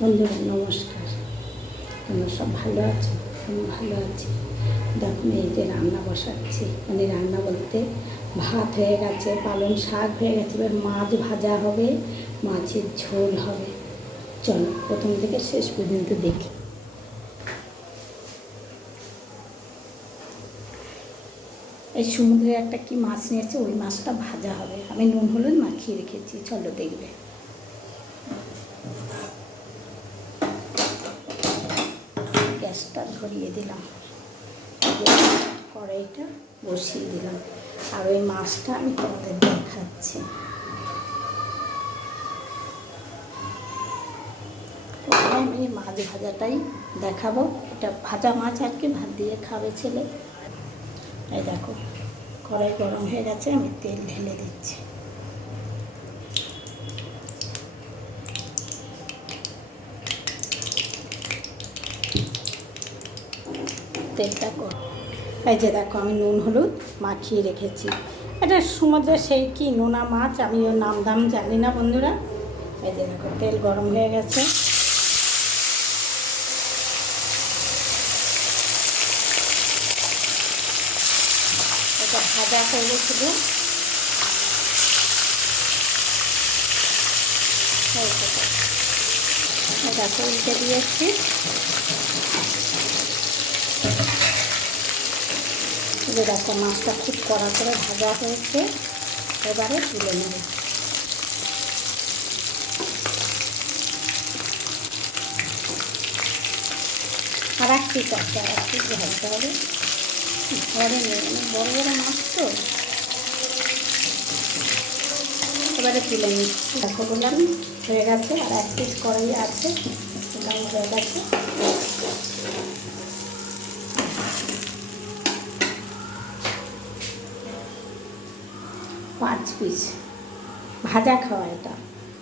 বন্ধুরা নমস্কার, তোমরা সব ভালো আছো? আমি ভালো আছি। দেখুন এই যে রান্না বসাচ্ছি, মানে রান্না বলতে ভাত হয়ে গেছে, পালং শাক হয়ে গেছে, এবার মাছ ভাজা হবে, মাছের ঝোল হবে। চলো প্রথম থেকে শেষ পর্যন্ত দেখি। এই সমুদ্রে একটা কি মাছ নিয়েছে, ওই মাছটা ভাজা হবে। আমি নুন হলুদ মাখিয়ে রেখেছি, চলো দেখবে। গ্যাসটা ধরিয়ে দিলাম, কড়াইটা বসিয়ে দিলাম, আর ওই মাছটা আমি তোমাদের দেখাচ্ছি। আমি মাছ ভাজাটাই দেখাবো। এটা ভাজা মাছ আর কি, ভাত দিয়ে খাবে ছেলে। এই দেখো কড়াই গরম হয়ে গেছে, আমি তেল ঢেলে দিচ্ছি। তেলটা এই যে দেখো আমি নুন হলুদ মাখিয়ে রেখেছি। এটা সমুদ্রে সেই কি নোনা মাছ, আমি ওর নাম দাম জানি না বন্ধুরা। এই যে দেখো তেল গরম হয়ে গেছে, এটা ভাজা করবো শুধু। দেখো উল্টে দিয়েছি, যে দেখো মাছটা খুব কড়া করে ভাজা হয়েছে, এবারে তুলে নেব। আর এক পিস আছে, আর এক পিস ভাজতে হবে। ঘরে নেই, বড় বড় মাছ তো। এবারে তুলে নিচ্ছি। দেখো বললাম হয়ে গেছে, আর এক পিস কড়াই আছে, হয়ে গেছে। 5 পিস ভাজা খাওয়া এটা।